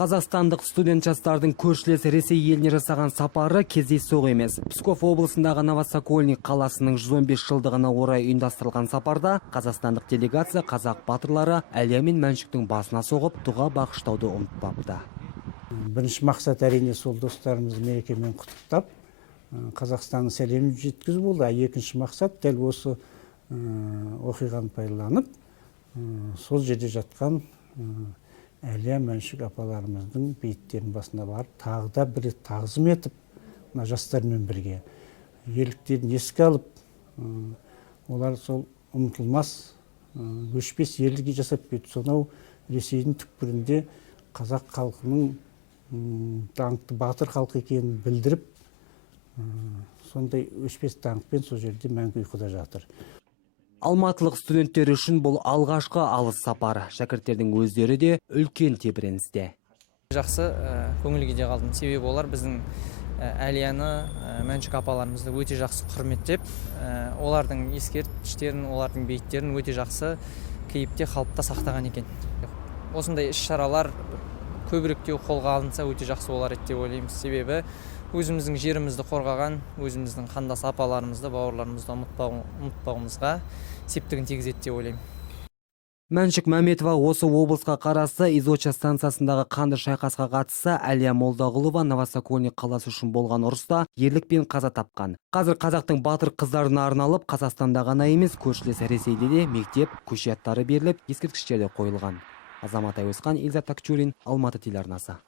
Қазақстандық студент жастардың көршілес Ресей еліне жасаған сапары кездейсоқ емес. Псков облысындағы Новосокольник қаласының 115 жылдығына орай ұйымдастырылған сапарда қазақстандық делегация қазақ батырлары Әлия мен Мәншүктің басына соғып, дұға бағыштауды ұмытпапты. Бірінші мақсат әрине сол достарымызды мерекемен құттықтап, Қазақстанның сәлемін жеткізу болды. Екінші мақсат дәл осы оқиғаны пайдаланып, сол жерде жатқан Әлия, Мәншүк апаларымыздың бейіттерінің басына барып, тағы да бір рет тағзым етіп, жастармен бірге ерліктерін еске алып, олар сол ұмытылмас, өшпес ерлігі жасап кетті. Сонау Ресейдің түкпірінде қазақ халқының даңқты батыр халқы екенін білдіріп, сондай өшпес даңқпен сол жерде мәңгі ұйқыда жатыр. Алматылық студенттер үшін бұл алғашқы алыс сапар. Шәкірттердің өздері де үлкен тебіреністе. Жақсы көңілге де қалдым. Себебі олар біздің Әлияны, Мәншүк апаларымызды өте жақсы құрметтеп, олардың ескерткіштерін, олардың бейіттерін өте жақсы кейіпте қалыпта сақтаған екен. Осындай іс-шаралар көбіректеу қолға алынса өте жақсы болар еді деп ойлаймыз. Себебі өзіміздің жерімізді қорғаған, өзіміздің қандас апаларымызды, бауырларымызды ұмытпауымызға септігін тигізеді деп ойлаймын. Мәншүк Мәметова осы облысқа қарасы Изоча станциясындағы қанды шайқасқа қатысса, Әлия Молдағұлова Новосокольник қаласы үшін болған ұрыста ерлікпен қаза тапқан. Қазір қазақтың батыр қыздарына арналып, Қазақстанда ғана емес, көршілес Ресейде де мектеп, көше аттары беріліп, ескерткіштер де қойылған. Азамат Айосқан, Илзат Такчурин, Алматы телеарнасы.